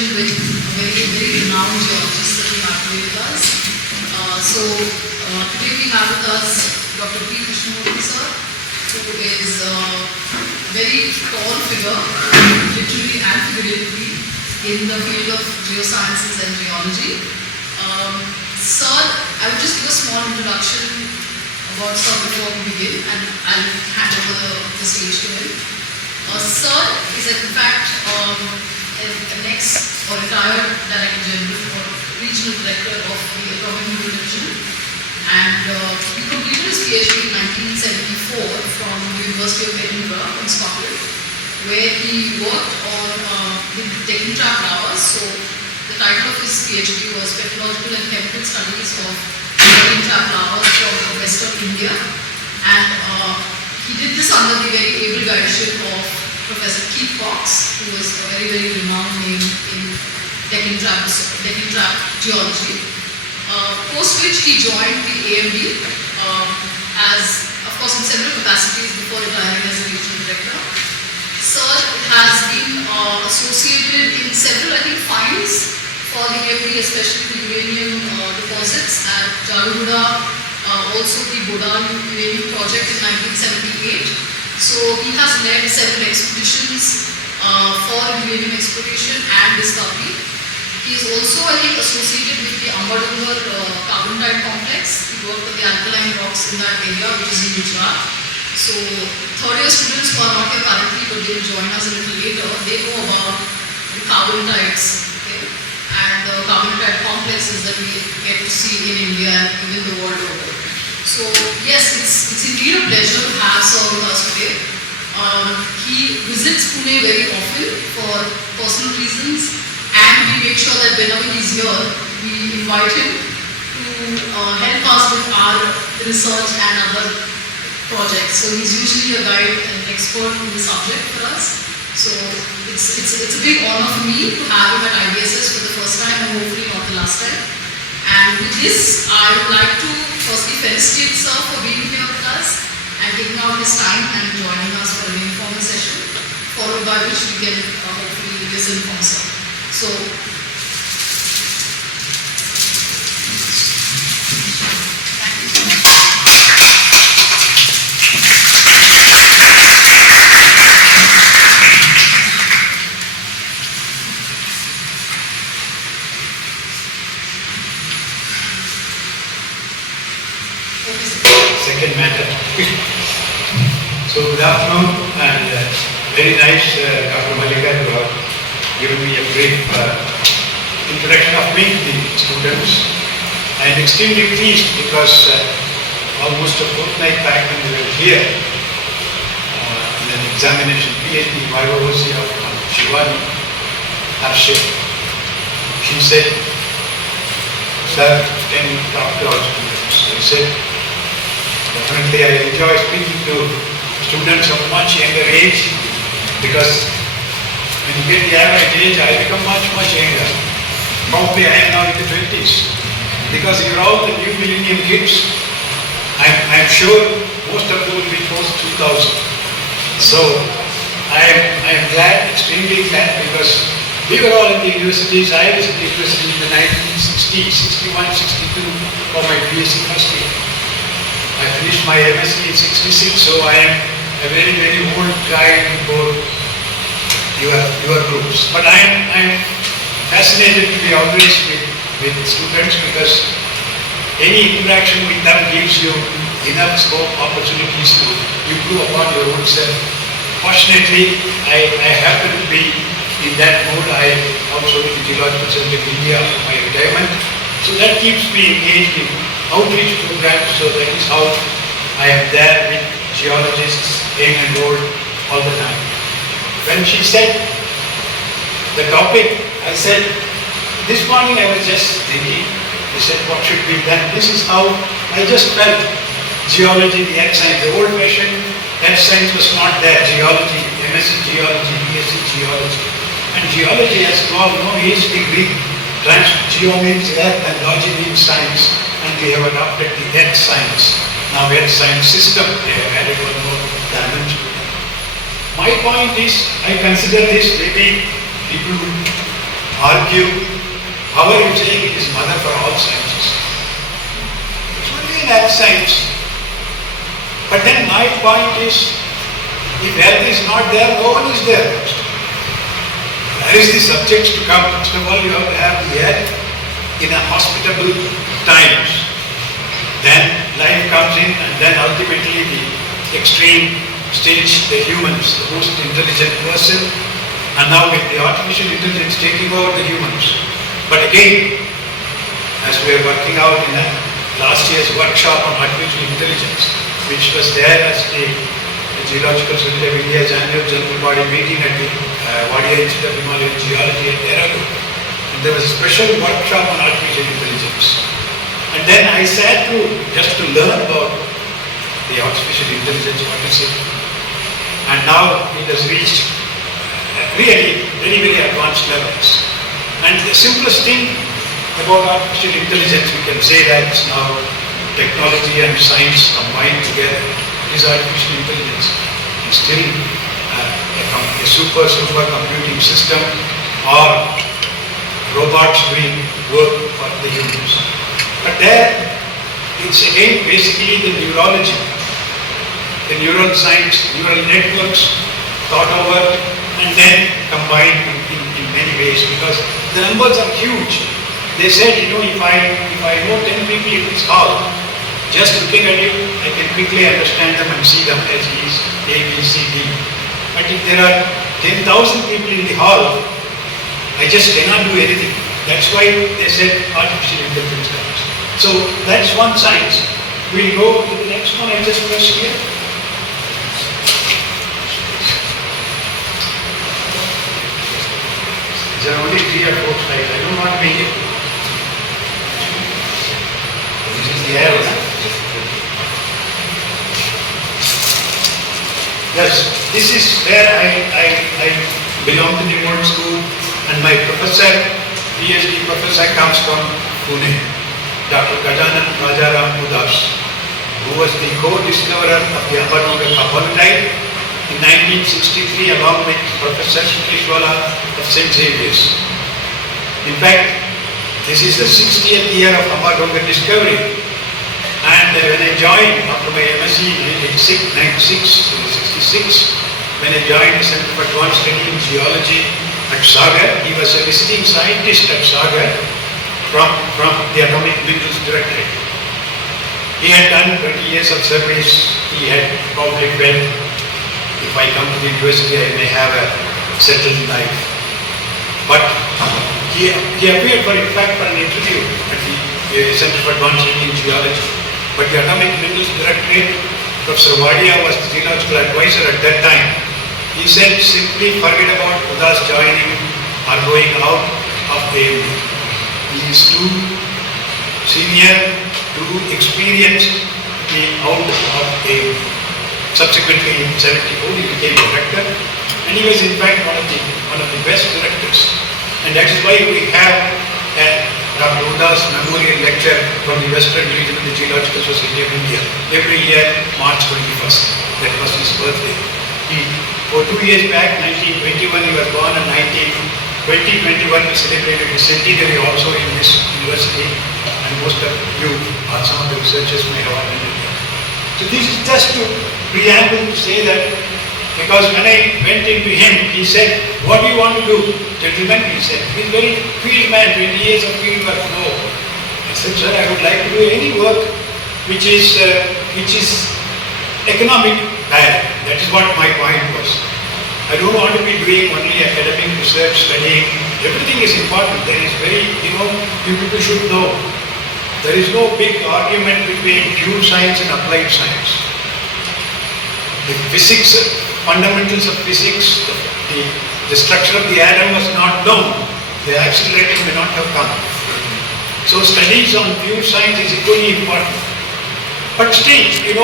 conversation with a very, very renowned geologist that we have today with us. Today we have with us Dr. Krishnamurthy sir, who is a very tall figure, literally and figuratively, in the field of geosciences and geology. Sir, I will just give a small introduction about sir before we begin, and I'll hand over the stage to him. Sir is in fact an ex-retired Director General or Regional Director of the Atomic Mineral Division, and he completed his PhD in 1974 from the University of Edinburgh in Scotland, where he worked on Deccan trap lavas. So the title of his PhD was Petrological and Chemical Studies of Deccan trap lavas from Western India, and he did this under the very able guidance of Professor Keith Fox, who was a very, very renowned name in Deccan trap geology. Post which he joined the AMD as, of course, in several capacities before retiring as a regional director. Sir has been associated in several, I think, finds for the AMD, especially the uranium deposits at Jonnalagadda, also the Bodan uranium project in 1978. So he has led several expeditions for uranium exploration and discovery. He is also, I think, associated with the Ambadungar carbonatite complex. He worked on the alkaline rocks in that area, which is in Gujarat. So third year students who are not here currently, but they will join us a little later, they know about the carbonatites, okay, and the carbonatite complexes that we get to see in India and even the world over. So yes, it's indeed a pleasure to have sir with us today. He visits Pune very often for personal reasons, and we make sure that whenever he's here, we invite him to help us with our research and other projects. So he's usually a guide and expert in the subject for us. So it's a big honor for me to have him at IBSS for the first time and hopefully not the last time. And with this, I would like to firstly felicitate sir for being here with us and taking out his time and joining us for an informal session, followed by which we can hopefully listen from sir. So, second matter. So good afternoon, and very nice, Dr. Mallika, to have given me a brief introduction of me to the students. I am extremely pleased because almost a fortnight back when we were here in an examination, PhD Viva-Voce of Shivani Harshit, she said, "Sir, can you talk to our students?" So I said, "Definitely, I enjoy speaking to students of much younger age, because when you get the average age, I become much, much younger. Probably I am now in the 20s. Because you're all the new millennium kids, I'm sure most of you will be post 2000. So I am glad, extremely glad, because we were all in the universities. I was in the university in the 1960s, 61, 62 for my PhD first year. I finished my MSc in 66, so I am a very, very old guy for your groups. But I am fascinated to be always with students, because any interaction with them gives you enough scope, opportunities to improve upon your own self. Fortunately, I happen to be in that mode. I also in the Geological Center of India for my retirement. So that keeps me engaged in outreach programs. So that is how I am there with geologists, young and old, all the time. When she said the topic, I said, this morning I was just thinking, I said, what should be done? This is how I just felt geology, the earth science, the old-fashioned earth science was not there. Geology, MSc geology, BSc geology. And geology, as you all know, is the Greek. Geo means earth and logy means science. And we have adopted the earth science. Now earth science system, they have added one more dimension. My point is, I consider this maybe people would argue. However, you say it is mother for all sciences. It's only in health science. But then my point is, if health is not there, no one is there. Where is the subjects to come? First of all, you have to have the health in a hospitable times. Then life comes in, and then ultimately the extreme stage, the humans, the most intelligent person, and now with the artificial intelligence taking over the humans. But again, as we are working out in last year's workshop on artificial intelligence, which was there as the Geological Society of India's annual general body meeting at the Wadia Institute of Himalayan Geology at Dehradun. And there was a special workshop on artificial intelligence. And then I sat through just to learn about the artificial intelligence, what is it. And now it has reached really very, very advanced levels. And the simplest thing about artificial intelligence, we can say that it's now technology and science combined together. Is artificial intelligence. It's still a super computing system or robots doing work for the humans. But there, it's again basically the neurology, the neural science, neural networks thought over and then combined in many ways, because the numbers are huge. They said, if I know 10 people in this hall, just looking at you, I can quickly understand them and see them as is A, B, C, D. But if there are 10,000 people in the hall, I just cannot do anything. That's why they said artificial intelligence comes. So that's one science. We'll go to the next one. I just press here. There are only 3 or 4 slides. I don't want to make it. This is the arrow. Yes, this is where I belong to the world school, and my professor, PhD professor, comes from Pune, Dr. Gajanan Rajaram Udas, who was the co-discoverer of the Ambadonga carbonatite in 1963 along with Professor Sukrishwala of St. Xavier's. In fact, this is the 60th year of Ambadonga discovery. And when I joined after my MSc in 1966, when I joined the Center for Advanced Study in Geology at Sagar, he was a visiting scientist at Sagar from the Atomic Minerals Directorate. He had done 20 years of service. He had probably felt, if I come to the university, I may have a settled life. But he appeared in fact for an interview at the Center for Advanced Study in Geology. But the Atomic Minerals Directorate, Professor Wadia was the geological advisor at that time. He said, simply forget about Udas joining or going out of AMD. He is too senior, too experienced to be out of AMD. Subsequently, in 1974, he became director, and he was in fact one of the best directors. And that is why we have Dr. Udas Memorial Lecture from the Western region of the Geological Society of India every year, March 21st. That was his birthday. For 2 years back, 1921, he was born, and 2021 we celebrated his centenary also in this university, and most of you or some of the researchers may have attended that. So this is just to preamble to say that, because when I went into him, he said, what do you want to do? Gentlemen, he said, he's very field man, 20 years of field work. No. I said, sir, I would like to do any work which is economic direct. That is what my point was. I don't want to be doing only academic research, studying. Everything is important. There is you people should know. There is no big argument between pure science and applied science. The physics, fundamentals of physics, the structure of the atom was not known. The accelerator may not have come. So studies on pure science is equally important. But still, you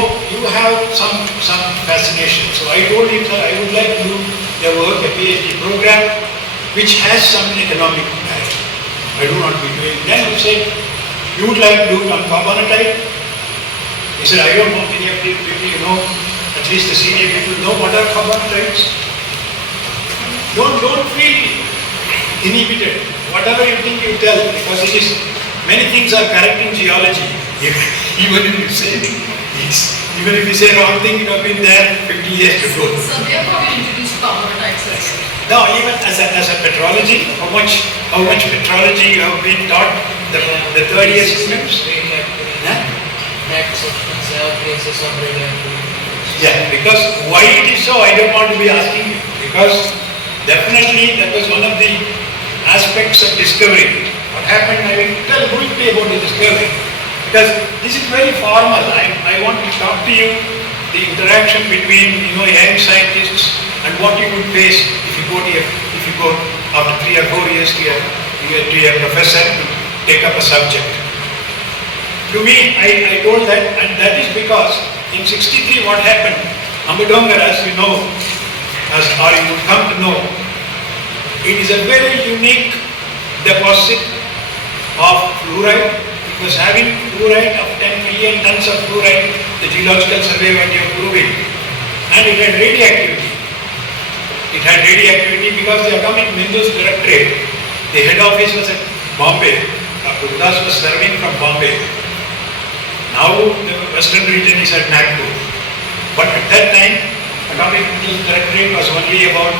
have some fascination. So I told him that I would like to do a PhD program which has some economic merit. I do not be doing. Then he said, you would like to do it on carbonatite? He said, I don't know many of you people, at least the senior people know what are carbonatites. Don't feel inhibited. whatever you think you tell, because it is, many things are correct in geology. Even if you say even if you say wrong thing, it has been there 50 years before. So therefore we introduced carbonatites also. Now, even as a petrology, how much petrology you have been taught the third year students? Yeah, because why it is so, I don't want to be asking you. Because definitely that was one of the aspects of discovery. What happened, I will tell briefly about the discovery. Because this is very formal. I want to talk to you the interaction between young scientists and what you would face if you go after 3 or 4 years to a professor to take up a subject. To me, I told that, and that is because in 63 what happened, Ambadongar, as you know, or you would come to know, it is a very unique deposit of fluoride. It was having fluoride of 10 million tons of fluoride, the geological survey what you are proving, and it had radioactivity. It had radioactivity because they are coming to Windows Directorate. The head office was at Bombay. Dr. Udas was serving from Bombay. Now the western region is at Nagpur. But at that time, Atomic Windows Directorate was only about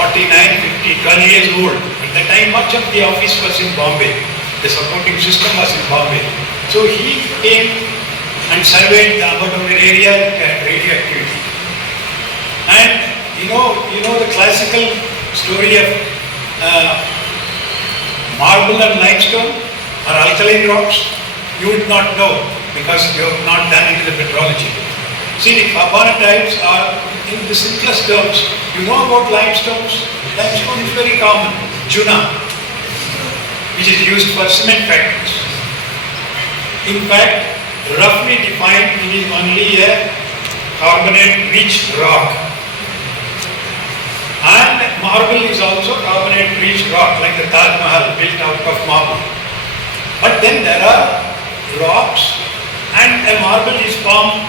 49, 50, 12 years old. At that time, much of the office was in Bombay. The supporting system was in Bombay. So he came and surveyed the Ambadongar area at radioactivity. And you know the classical story of marble and limestone or alkaline rocks? You would not know because you have not done into the petrology. See, the carbonatites are, in the simplest terms, you know about limestones? Limestone is very common. Juna, which is used for cement factories. In fact, roughly defined, it is only a carbonate-rich rock. And marble is also carbonate-rich rock, like the Taj Mahal built out of marble. But then there are rocks, and a marble is formed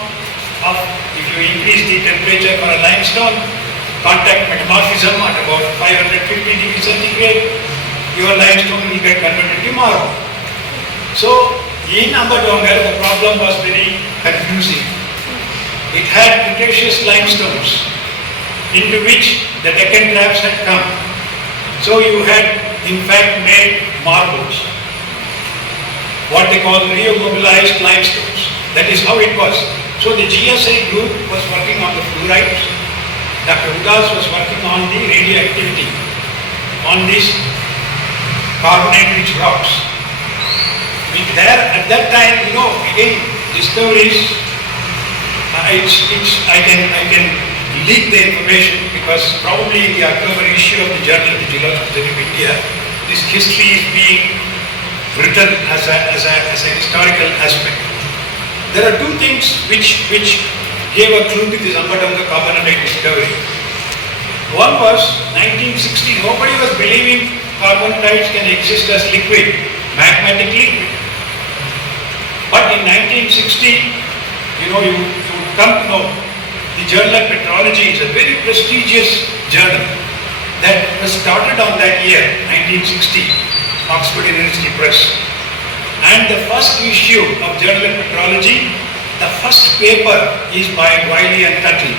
of, if you increase the temperature for a limestone, contact metamorphism at about 550 degrees centigrade, your limestone will get converted to marble. So, in Ambadongar, the problem was very confusing. It had Cretaceous limestones, into which the Deccan traps had come. So you had, in fact, made marbles, what they call remobilized limestones. That is how it was. So the GSI group was working on the fluorides. Dr. Udas was working on the radioactivity, on these carbonate-rich rocks. At that time, again, discoveries, I can leak the information because probably in the October issue of the Journal of the Geological Survey of India, this history is being written as a historical aspect. There are two things which gave a clue to this Ambadongar carbonatite discovery. One was 1960, nobody was believing carbonatites can exist as liquid, magmatically. But in 1960, you would come to know, the Journal of Petrology is a very prestigious journal that was started on that year, 1960, Oxford University Press. And the first issue of Journal of Petrology, the first paper is by Wiley and Tuttle.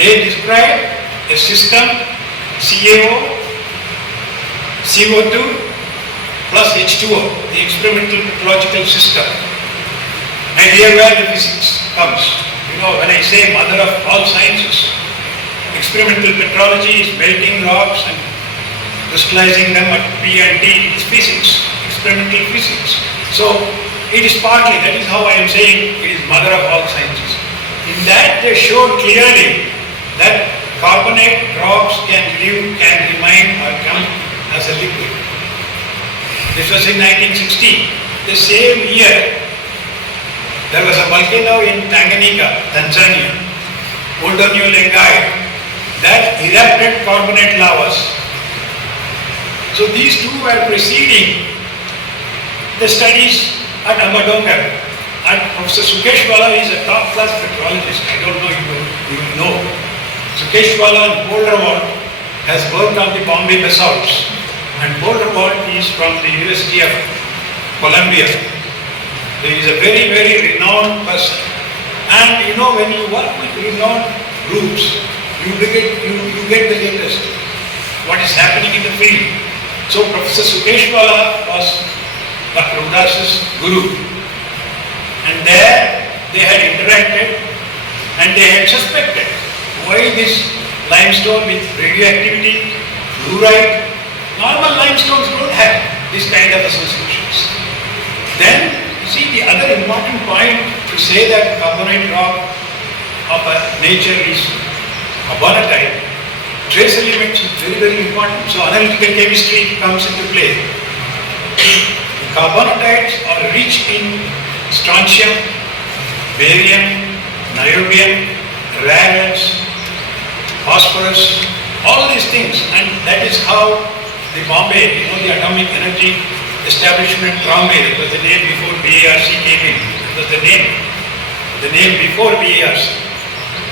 They describe a system, CaO, CO2 plus H2O, the experimental petrological system. And here where the physics comes. When I say mother of all sciences, experimental petrology is melting rocks and crystallizing them at P and T. It's physics, experimental physics. So it is partly, that is how I am saying it is mother of all sciences. In that they showed clearly that carbonate rocks can remain or come as a liquid. This was in 1960. The same year, there was a volcano in Tanganyika, Tanzania, Oldonyo Lengai, that erupted carbonate lavas. So these two were preceding the studies at Ambadongar. And Professor Sukeshwala is a top-class petrologist. I don't know if you know. Sukeshwala in Boulder has worked on the Bombay basalts. And Porterbold is from the University of Columbia. He is a very, very renowned person. And you know, when you work with renowned groups, you get the latest, what is happening in the field. So Professor Sukeshwala was Dr. Udas's guru. And there they had interacted and they had suspected why this limestone with radioactivity, fluoride, normal limestones don't have this kind of associations. Then, you see, the other important point to say that carbonate rock of nature is carbonatite, trace elements is very, very important. So analytical chemistry comes into play. The carbonatites are rich in strontium, barium, niobium, rare earths, phosphorus, all these things, and that is how the Bombay, you know, the atomic energy establishment Bombay, that was the name before BARC came in, that was the name before BARC.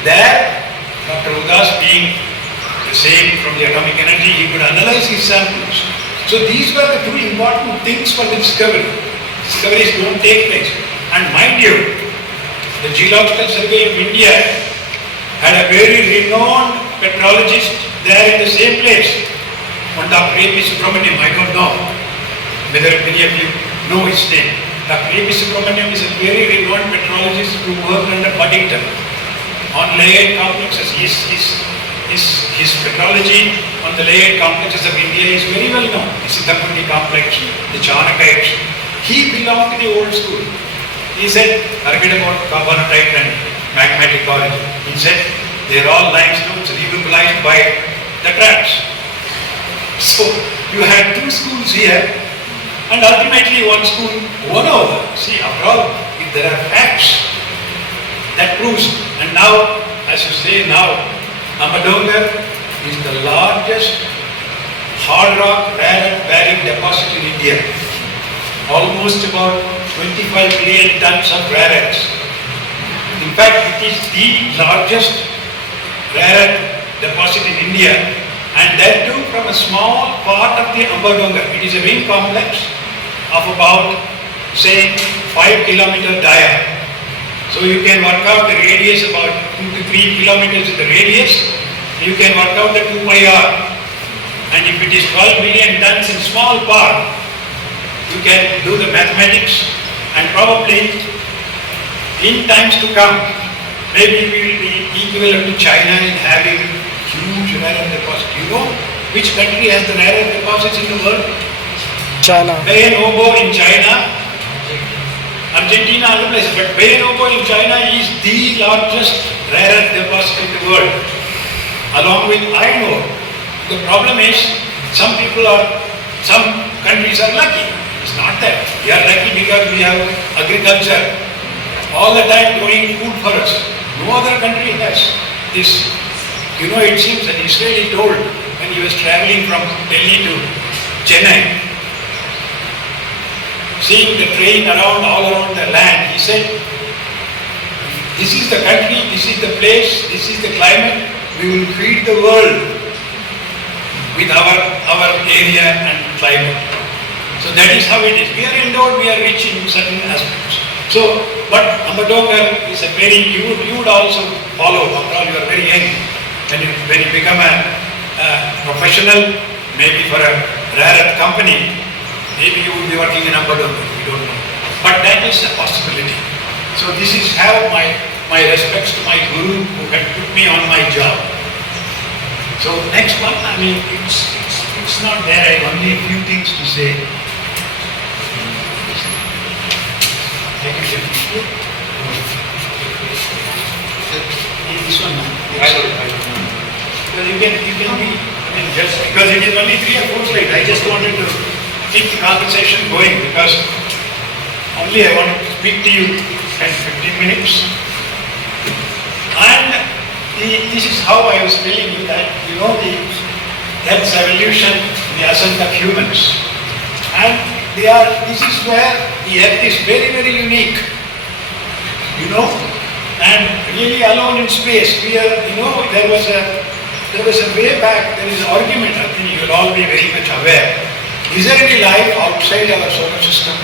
There, Dr. Udas being the same from the atomic energy, he could analyze his samples. So these were the two important things for the discovery. Discoveries don't take place. And mind you, the Geological Survey of India had a very renowned petrologist there in the same place. One Dr. A.P. Subramaniam, I don't know whether many of you know his name. Dr. A.P. Subramaniam is a very renowned petrologist who worked under Paddington on layered complexes. His petrology on the layered complexes of India is very well known. The Siddhakundi complex, the Chanakites. He belonged to the old school. He said, forget about carbonatite and magmatic origin. He said, they are all limestones revitalized by the traps. So, you had two schools here, and ultimately one school won over. See, after all, if there are facts, that proves. And now, as you say now, Amadongar is the largest hard rock rare earth bearing deposit in India. Almost about 25 million tons of rare earths. In fact, it is the largest rare earth deposit in India, and that too from a small part of the Ambadongar. It is a ring complex of about, say, 5 kilometer dia. So you can work out the radius, about 2 to 3 kilometers in the radius. You can work out the 2 pi r. And if it is 12 million tons in small part, you can do the mathematics, and probably in times to come, maybe we will be equivalent to China in having huge rare earth deposits. You know which country has the rare earth deposits in the world? China. Bayanobo in China, Argentina, other places. But Bayanobo in China is the largest rare earth deposit in the world, along with iron ore. The problem is, some countries are lucky. It's not that. We are lucky because we have agriculture all the time growing food for us. No other country has this. You know, it seems that Israeli told when he was traveling from Delhi to Chennai, seeing the train all around the land, he said, this is the country, this is the place, this is the climate, we will feed the world with our area and climate. So that is how it is. We are endowed, we are rich in certain aspects. So, but Amadongar is a very, you would also follow, after all you are very young. When you become a professional, maybe for a rare earth company, maybe you will be working in Amadongar, we don't know. But that is a possibility. So this is how my respects to my guru who had put me on my job. So next one, I mean, it's not there, I have only a few things to say. This one, because you can be, I mean, just because it is only 3 or 4 slides, I just wanted to keep the conversation going because only I want to speak to you 10-15 minutes. And this is how I was telling you that, you know, the Earth's evolution, the ascent of humans. And this is where the Earth is very, very unique. You know, and really alone in space. We are, you know, there was a way back, there is an argument, I think you will all be very much aware. Is there any life outside our solar system?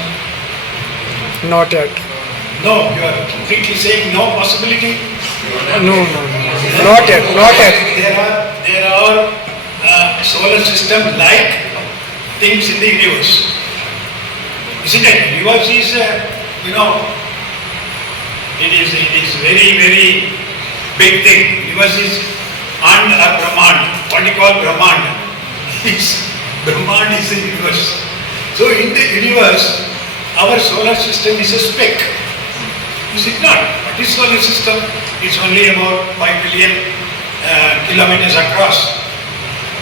Not yet. No, you are completely saying no possibility. No. Not yet. There are solar system like things in the universe. Isn't it? Universe is, it is very, very big thing. Universe is and or Brahmand. What you call Brahmand? Brahmand is the universe. So in the universe, our solar system is a speck. Is it not? What is solar system? It's only about 5 billion kilometers across.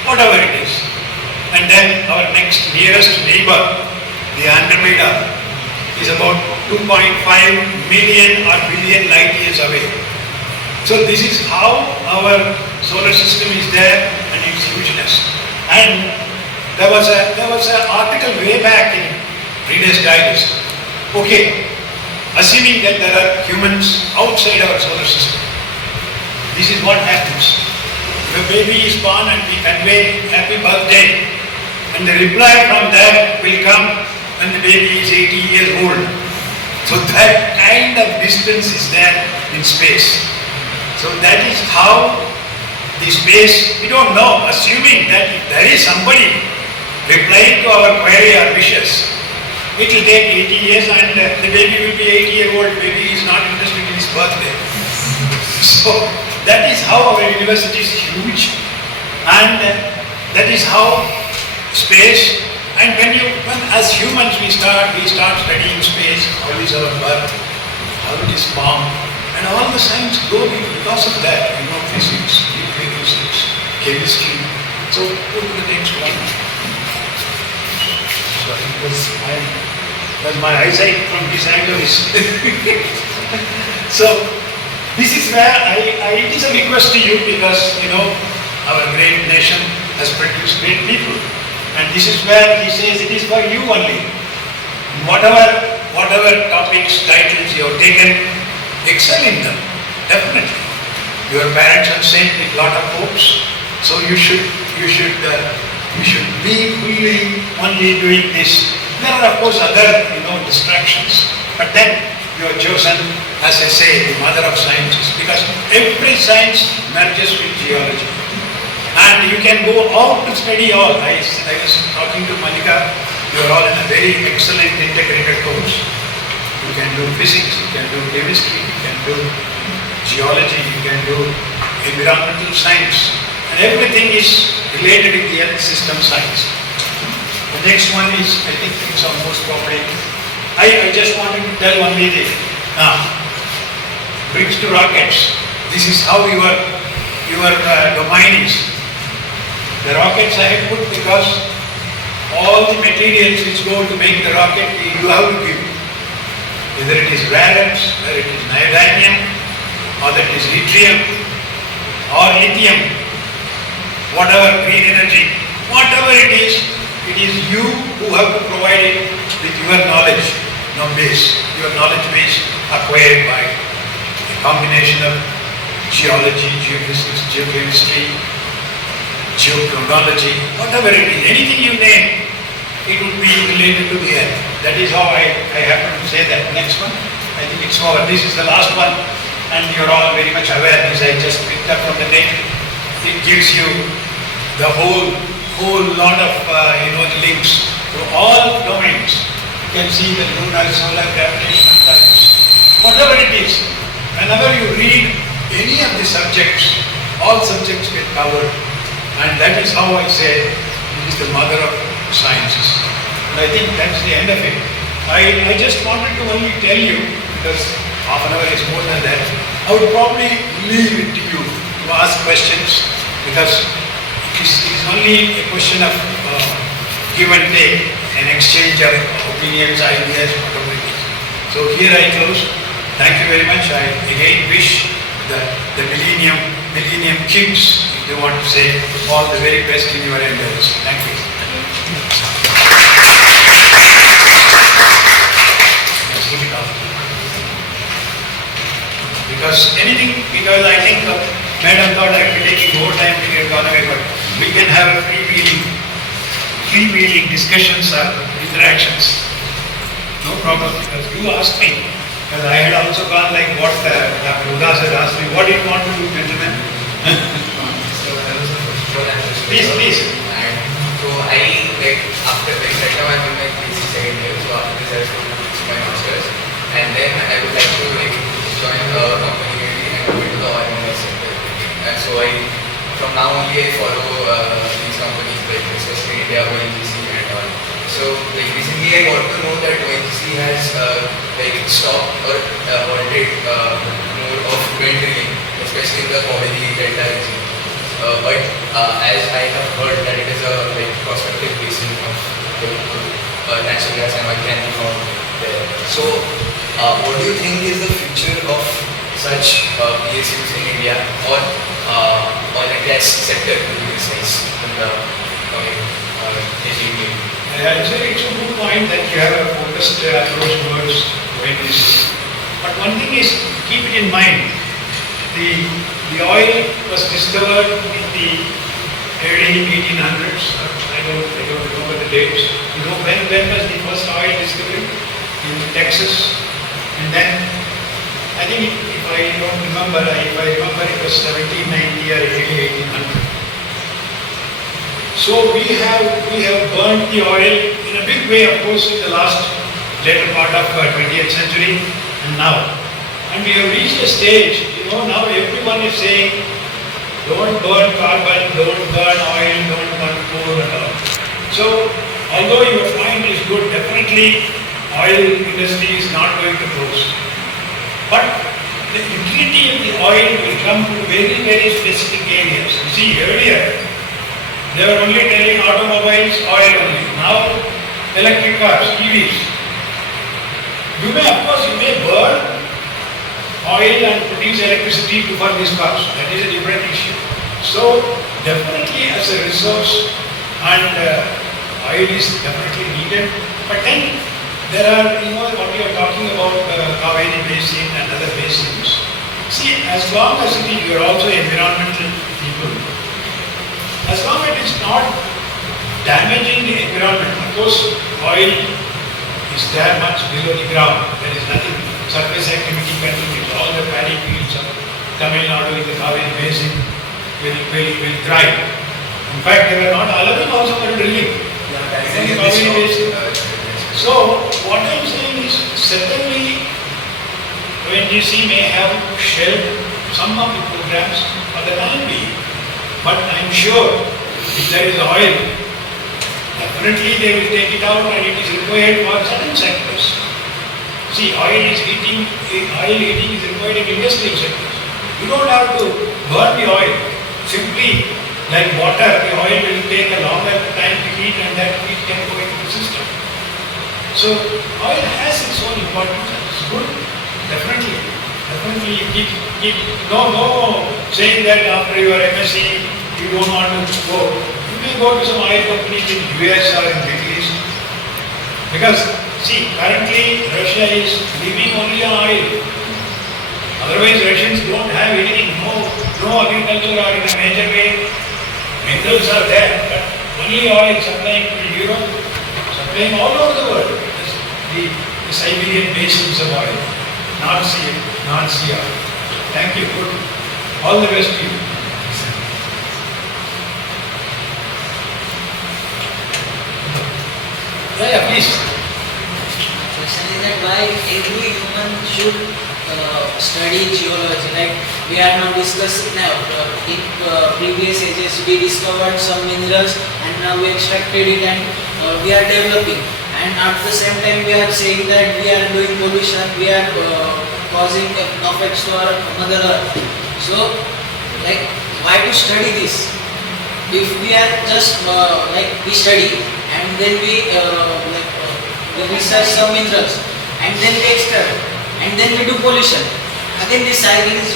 Whatever it is. And then our next nearest neighbor, the Andromeda, is about 2.5 million or billion light years away. So this is how our solar system is there and its hugeness. And there was an article way back in Reader's Digest. Okay, assuming that there are humans outside our solar system, this is what happens. If a baby is born and we convey happy birthday, and the reply from that will come when the baby is 80 years old. So that kind of distance is there in space. So that is how the space, we don't know, assuming that if there is somebody replying to our query or wishes, it will take 80 years and the baby will be 80-year-old, baby is not interested in his birthday. So that is how our university is huge, and that is how space, and when as humans we start studying space, how is our birth, how it is formed, and all the science go because of that, physics, nuclear physics, chemistry. So go to the next one. Sorry, because my eyesight from this angle is so this is where it is a request to you, because our great nation has produced great people, and this is where he says it is for you only. Whatever topics, titles you have taken, excel in them, definitely. Your parents have sent with lot of hopes, so you should be fully only doing this. There are of course other distractions, but then you are chosen, as I say, the mother of sciences, because every science merges with geology. And you can go out to study all. I was talking to Mallika, you are all in a very excellent integrated course. You can do physics, you can do chemistry, you can do geology, you can do environmental science, and everything is related with the earth system science. The next one is, I think it's almost probably, I just wanted to tell only the bricks to rockets. This is how your domain is. The rockets I have put because all the materials which go to make the rocket, you have to give. Whether it is rare earths, whether it is neodymium, or that is yttrium, or lithium, whatever, green energy, whatever it is you who have to provide it with your knowledge, base, your knowledge base acquired by a combination of geology, geophysics, geochemistry, geochronology, whatever it is, anything you name, it would be related to the earth. That is how I happen to say that. Next one, I think it's over. This is the last one, and you're all very much aware. This I just picked up from the net. It gives you the whole lot of links to all domains. You can see the lunar, solar, gravitational currents, whatever it is. Whenever you read any of the subjects, all subjects get covered, and that is how I say it is the mother of sciences. And I think that's the end of it. I just wanted to only tell you, because half an hour is more than that, I would probably leave it to you to ask questions, because it is only a question of give and take, an exchange of opinions, ideas, whatever it is. So here I close. Thank you very much. I again wish the millennium kids, if they want to say, all the very best in your endeavors. Thank you. Let's keep it up. Because I think Madam thought I would be taking more time to get gone away, but we can have a free meeting freewheeling discussions or interactions. No problem, because you asked me, because I had also gone like what Dr. Udas had asked me, what do you want to do, gentlemen? Please. And so I after right now I'm in my PhD second year, so after this I will do my masters, and then I would like to join a company maybe and go into the oil and gas sector. And so from now only I follow these companies especially India ONGC and all. So recently I got to know that ONGC has stopped or halted more of well drilling, especially in the Cauvery Delta region. But as I have heard that it is a prospective basin of natural gas and oil can be found there. So what do you think is the future of such PSUs in India or oil and gas sector to be precise in the coming regime? I'd say it's a good point that you have a focused approach towards ONGC. But one thing is, keep it in mind, the oil was discovered in the early 1800s. I don't remember the dates. You know when was the first oil discovery? In Texas. And then, I think if I remember it was 1790 or early 1800. So we have burnt the oil in a big way, of course, in the later part of 20th century and now. And we have reached a stage, now everyone is saying, don't burn carbon, don't burn oil, don't burn coal and all. So, although your point is good, definitely oil industry is not going to close. But the utility of the oil will come to very, very specific areas. You see, earlier, they were only telling automobiles, oil only. Now, electric cars, EVs. You may burn oil and produce electricity to burn these cars. That is a different issue. So, definitely as a resource, and oil is definitely needed. But then, there are, what we are talking about, Cauvery Basin and other basins. See, as long as you are also environmental people, as long as it is not damaging the environment, of course, oil is there much below the ground. There is nothing. Surface activity continues. All the paddy fields of Tamil Nadu in the Cauvery Basin will thrive. In fact, they were not allowing also for drilling. In the Cauvery Basin. So, what I am saying is, certainly ONGC may have shelved some of the programs for the time being. But I am sure if there is oil, definitely they will take it out and it is required for certain sectors. See, oil heating is required in industrial sectors. You don't have to burn the oil. Simply, like water, the oil will take a longer time to heat and that heat can go into the system. So, oil has its own importance and it's good. Definitely keep no saying that after your MSc you don't want to go. You may go to some oil companies in US or in Middle East. Because see, currently Russia is living only on oil. Otherwise Russians don't have anything, no agriculture or in a major way. Minerals are there, but only oil supplying to Europe, supplying all over the world. The Siberian basins of oil, North Sea oil. Thank you, good. All the best to you. Yeah, please. Question is that why every human should study geology? Like we are now discussing now. In previous ages we discovered some minerals and now we extracted it and we are developing. And at the same time we are saying that we are doing pollution, we are causing effects to our mother earth. So, like, why to study this? If we are just we study and then we research some minerals and then we extract and then we do pollution. Again, this cycle is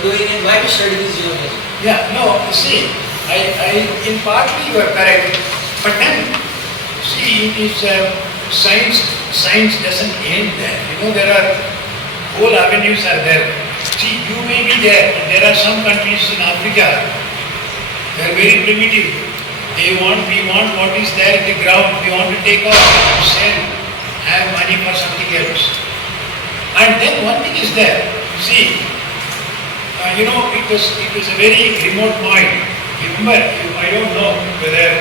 doing, and why to study this geology? Yeah, no, see, I in partly you are correct, but then see, it is science doesn't end there. There are whole avenues are there. See, you may be there. There are some countries in Africa, they are very primitive. We want what is there in the ground. We want to take off, sell, have money for something else. And then one thing is there. You see, it was a very remote point. Remember, I don't know whether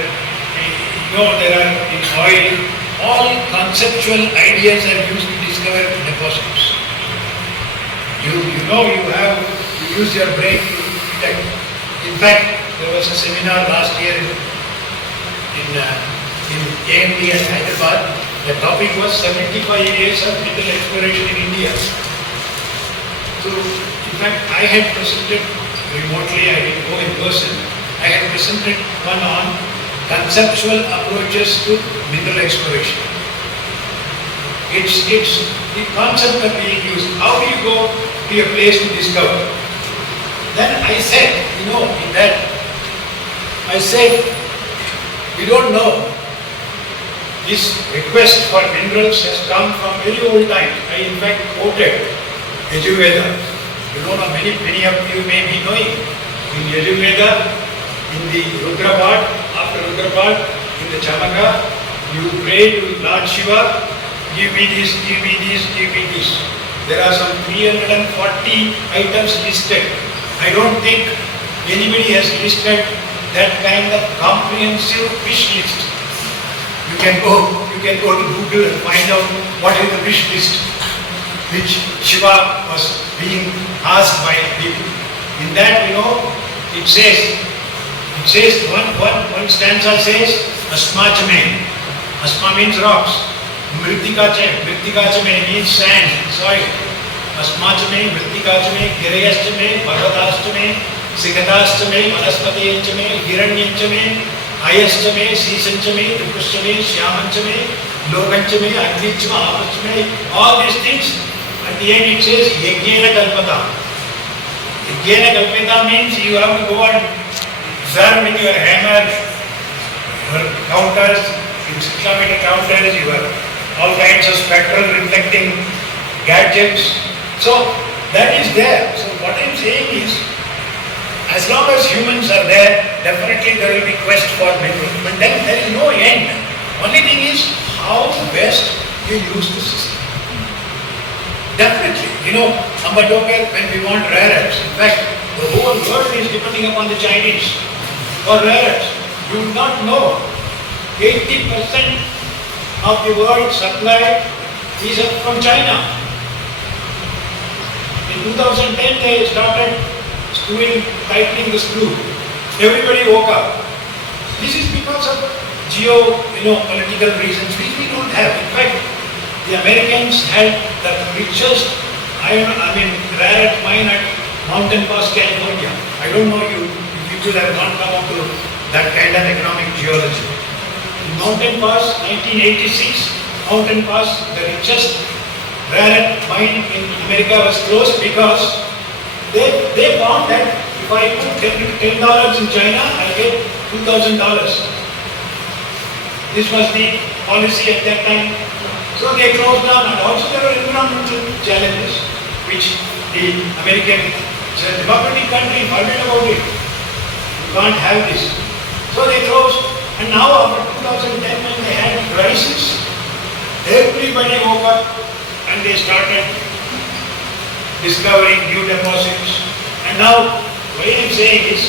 there are in oil, all conceptual ideas are used to discover deposits. You use your brain to detect. In fact, there was a seminar last year in AMD at Hyderabad. The topic was 75 years of mineral exploration in India. So, in fact, I had presented remotely, I didn't go in person. I had presented one on conceptual approaches to mineral exploration. It's the concept that being used. How do you go to a place to discover? Then I said, in that, I said, we don't know. This request for minerals has come from very old times. I in fact quoted Yajurveda. You don't know, many of you may be knowing. In Yajurveda, in the Rudrapad, after Rudrapad, in the Chamaka, you pray to Lord Shiva, give me this, give me this, give me this. There are some 340 items listed. I don't think anybody has listed that kind of comprehensive wish list. You can go to Google and find out what is the wish list which Shiva was being asked by people. In that, it says one stanza says, Asma chame. Asma means rocks. Mritika chame means sand, soil. Asma chame, Mritika chame, Girayas chame, Bhagadas chame, Sigadas chame, Vanaspati chame, Hiranyan chame, Ayas chame, Sisan chame, Tripus chame, Shyaman chame, Logan chame, Agni chame, Apas chame, all these things. At the end it says, Yajnana kalpata. Yajnana kalpata means you have to go and observe with your hammer, your counters, in 6 meter counters, you have all kinds of spectral reflecting gadgets. So that is there. So what I am saying is, as long as humans are there, definitely there will be quest for minerals. But then there is no end. Only thing is how best you use the system. Definitely, Ambatoker, when we want rare earths, in fact, the whole world is depending upon the Chinese for rare earths. You do not know 80% of the world's supply is from China. In 2010 they started tightening the screw. Everybody woke up. This is because of political reasons which we don't have. In fact, the Americans had the richest rare earth mine at Mountain Pass, California. I don't know you people have not come up to that kind of economic geology. In Mountain Pass, 1986, Mountain Pass, the richest rare earth mine in America was closed because they found that if I put $10 in China, I get $2,000. This was the policy at that time. So they closed down, and also there were environmental challenges which the American, it's a democratic country, forget about it. You can't have this. So they closed, and now after 2010 when they had the crisis, everybody woke up and they started discovering new deposits. And now, what I am saying is,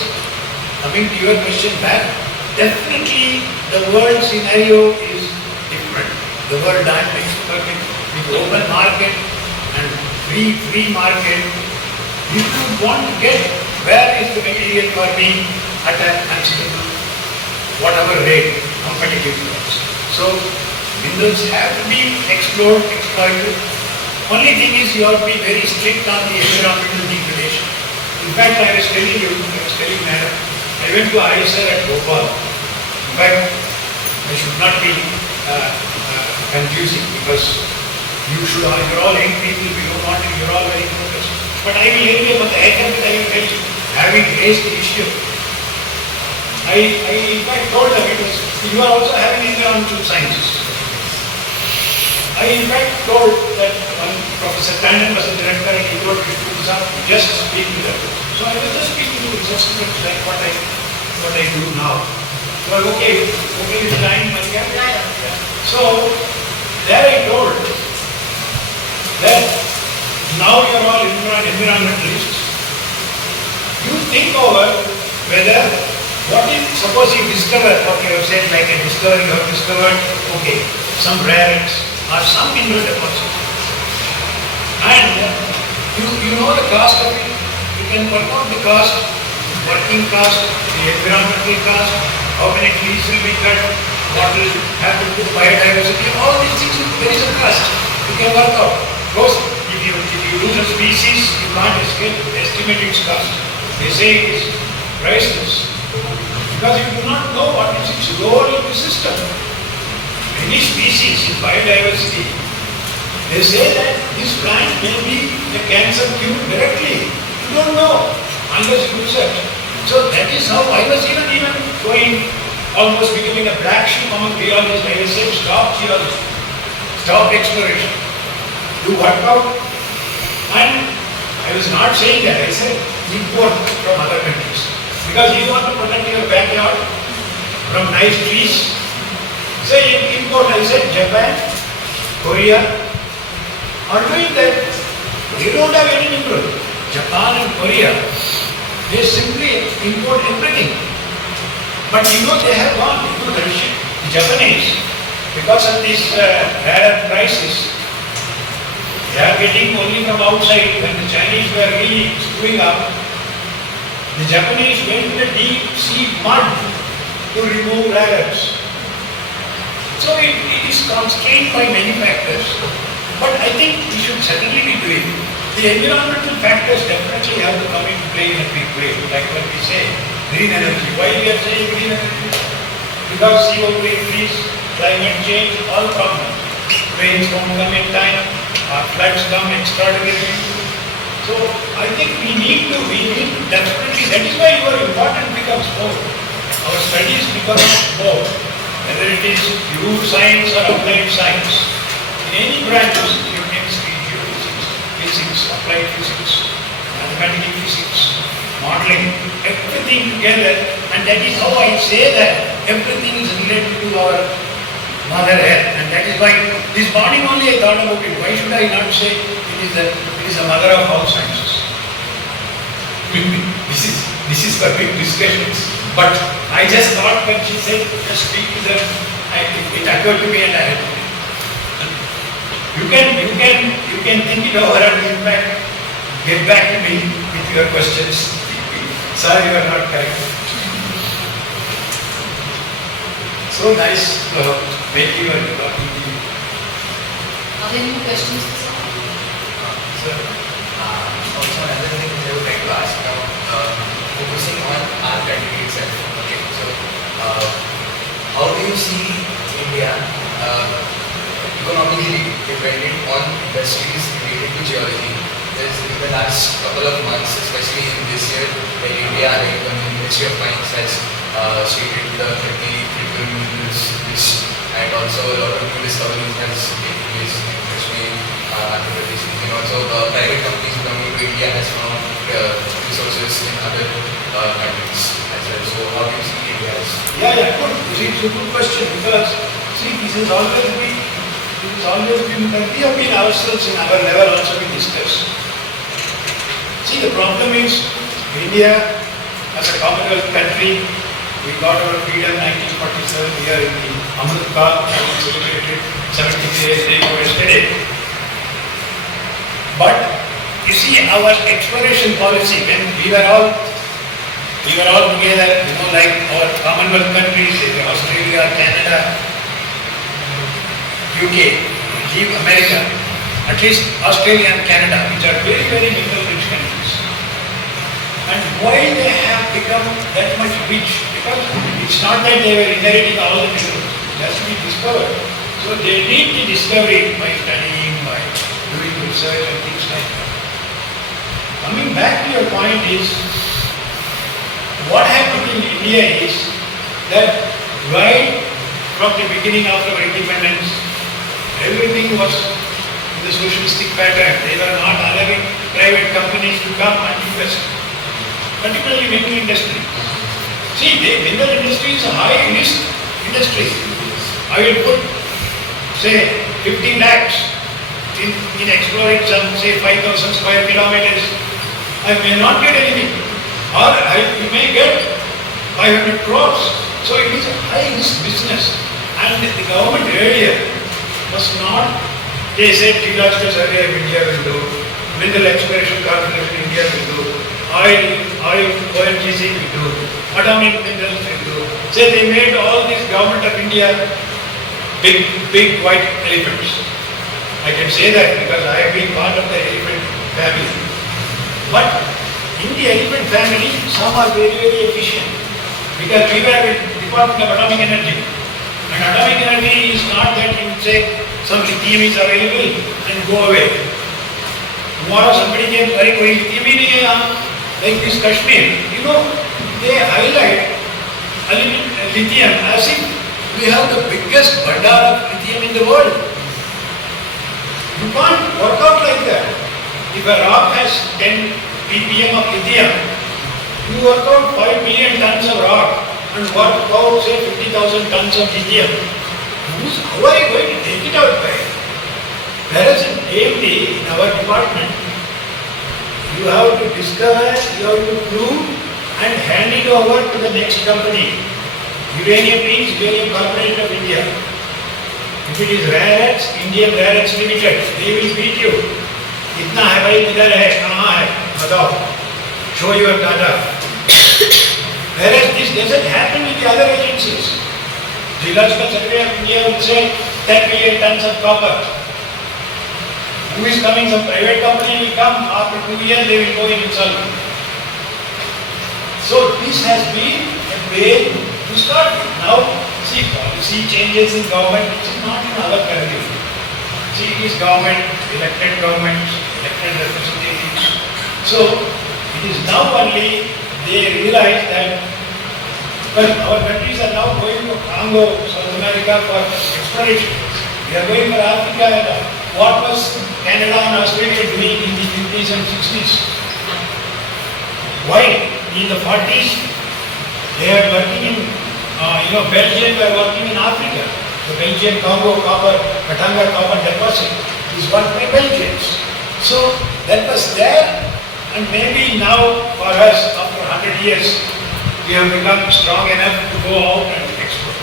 coming to your question back, definitely the world scenario is different. The world dynamics, with open market and free market, if you want to get where is the material for me at a considerable, whatever rate, competitive price. So, minerals have to be explored, exploited. Only thing is you have to be very strict on the environmental degradation. In fact, I was telling madam, I went to ISR at Bhopal. In fact, I should not be confusing because you're all young people, we don't want to, you're all very focused. But I will tell you about the heck that I will tell you, having raised the issue. I in fact told them because you are also having environmental sciences. I in fact told that when Professor Tandon was the director and he told me to just speak to them. So I was just speaking to research students like what I do now. You are okay with line, Mallika? Yeah. So, there I told that now you are all environmentalists. You think over whether suppose you discover what you have said, like a discovery you have discovered, okay, some rare earths or some mineral deposit. And you know the cost of it. You can work out the cost, working cost, the environmental cost, how many trees will be cut, what will happen to biodiversity, all these things, there is a cost. You can work out. Of course, if you lose a species, you can't estimate its cost. They say it is priceless. Because you do not know what is its role in the system. Any species in biodiversity, they say that this plant may be a cancer cure directly. You don't know unless you research. So that is how I was even going, almost becoming a black sheep among geologists. I said, stop geology, stop exploration, do work out. And I was not saying that, I said import from other countries. Because you want to protect your backyard from nice trees. Say import, I said Japan, Korea are doing that. They don't have any mineral. Japan and Korea, they simply import everything. But they have gone into the Japanese, because of this rare crisis, they are getting only from outside. When the Chinese were really screwing up, the Japanese went to the deep sea mud to remove rare earths. So it is constrained by many factors. But I think we should certainly be doing. The environmental factors definitely have to come into play in a big way. Like when we say green energy. Why we are saying green energy? Because CO2 increase, climate change, all problems. Rains don't come in time, or floods come extraordinarily. So I think we need to definitely, that is why your important becomes more. Our studies become more. Whether it is pure science or applied science. In any branches, chemistry, geophysics, physics, applied physics, mathematical physics, modeling, everything together, and that is how I say that everything is related to our Mother Earth, and that is why this morning only I thought about it. Why should I not say it is the mother of all sciences? This is for big discussions. But I just thought when she said, just speak to them, it occurred to me and I had to. You can think it over and in fact get back to me with your questions. Sorry, you are not correct. So nice meeting you and talking to you. Are there any questions? Sir, also another thing I would like to ask now, focusing on our country itself. Okay, so how do you see India economically dependent on industries related to geology? There's in the last couple of months, especially in this year, where India, like the Ministry of Mines has stated the 30 critical minerals list, and also a lot of new discoveries has taken place in Kashmir, Andhra Pradesh, and also private companies belonging to India has found resources in other countries as well. So how do you see India as? Yeah, good. It's a good question because this has always been we have been ourselves in our level also we discussed. See, the problem is India as a Commonwealth country, we got our freedom 1947 here in the Amrit Kaal, we celebrated 70th day yesterday. But you see, our exploration policy, when we were all together, like our Commonwealth countries, Australia, Canada, UK, leave America, at least Australia and Canada, which are very, very mineral rich countries. And why they have become that much rich? Because it's not that they were inheriting all the minerals, it has to be discovered. So they need the discovery by studying, by doing research and things like that. Coming back to your point is, what happened in India is that right from the beginning of our independence, everything was in the socialistic pattern. They were not allowing private companies to come and invest, particularly mineral industry. See, the mineral industry is high, it is industry. I will put, say, 50 lakhs in exploring some, say, 5,000 square kilometers. I may not get anything. Or we may get 500 crores. So it is a high-risk business. And the government earlier was not, they said Geological Survey of India will do, Mineral Exploration Corporation India will do, oil, ONGC will do, atomic minerals will do. Say they made all this government of India big white elephants. I can say that because I have been part of the elephant family. But in the elephant family, some are very efficient. Because we were with Department of Atomic Energy. And atomic energy is not that you say some lithium is available and go away. Tomorrow somebody can say, koi lithium hi nahi hai yahan. Like this Kashmir, they highlight lithium as if we have the biggest bhandar of lithium in the world. You can't work out like that. If a rock has 10 ppm of lithium, you work out 5 million tons of rock and work out, say, 50,000 tons of lithium. How are you going to take it out by? Whereas in AMD, in our department, you have to discover, you have to prove and hand it over to the next company. Uranium means Uranium Corporation of India. If it is rare earths, Indian Rare Earths Limited, they will beat you. Itna hai bhai, idhar hai, kahan hai, batao. Show your data. Whereas this doesn't happen with the other agencies. Geological Survey of India will say 10 million tons of copper. Who is coming? Some private company will come, after 2 years they will go in insolvent. So this has been a way to start with. Now, see, policy changes in government, it is not in our purview. See, it is government, elected governments, elected representatives. So, it is now only they realize that, well, our countries are now going to Congo, South America for exploration. We are going for Africa. What was Canada and Australia doing in the 50s and 60s? Why? In the 40s, they are working in, Belgium were working in Africa. The Belgian Congo copper, Katanga copper deposit is worked by Belgians. So that was there, and maybe now for us, after 100 years, we have become strong enough to go out and explore.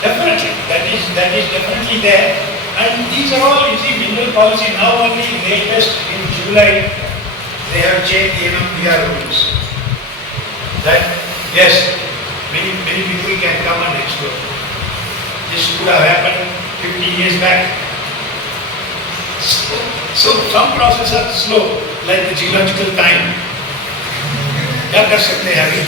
Definitely, that is definitely there. And these are all, you see, mineral policy. Now only latest in July, they have changed the MMPR rules. That, yes, many people can come and explore. This would have happened 50 years back. So some processes are slow, like the geological time. क्या कर सकते हैं अभी?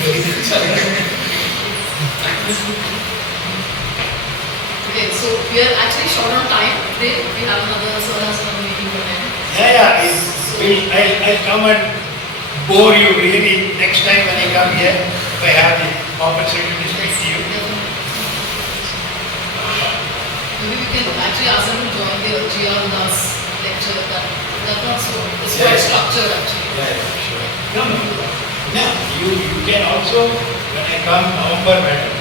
Okay, so we are actually short on time today. We have another meeting for them. Yeah. I'll come and bore you really next time when I come here. If I have the opportunity to speak to you. Maybe we can actually ask them to join the GR Udas lecture. That also is quite structured actually. Yeah, sure. No. You can also, when I come November, madam,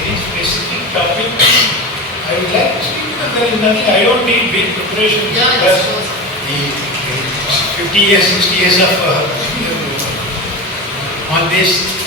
any specific topic, I would like to speak because there is nothing, I don't need big preparation. Yeah, because of course. the 50 years, 60 years of on this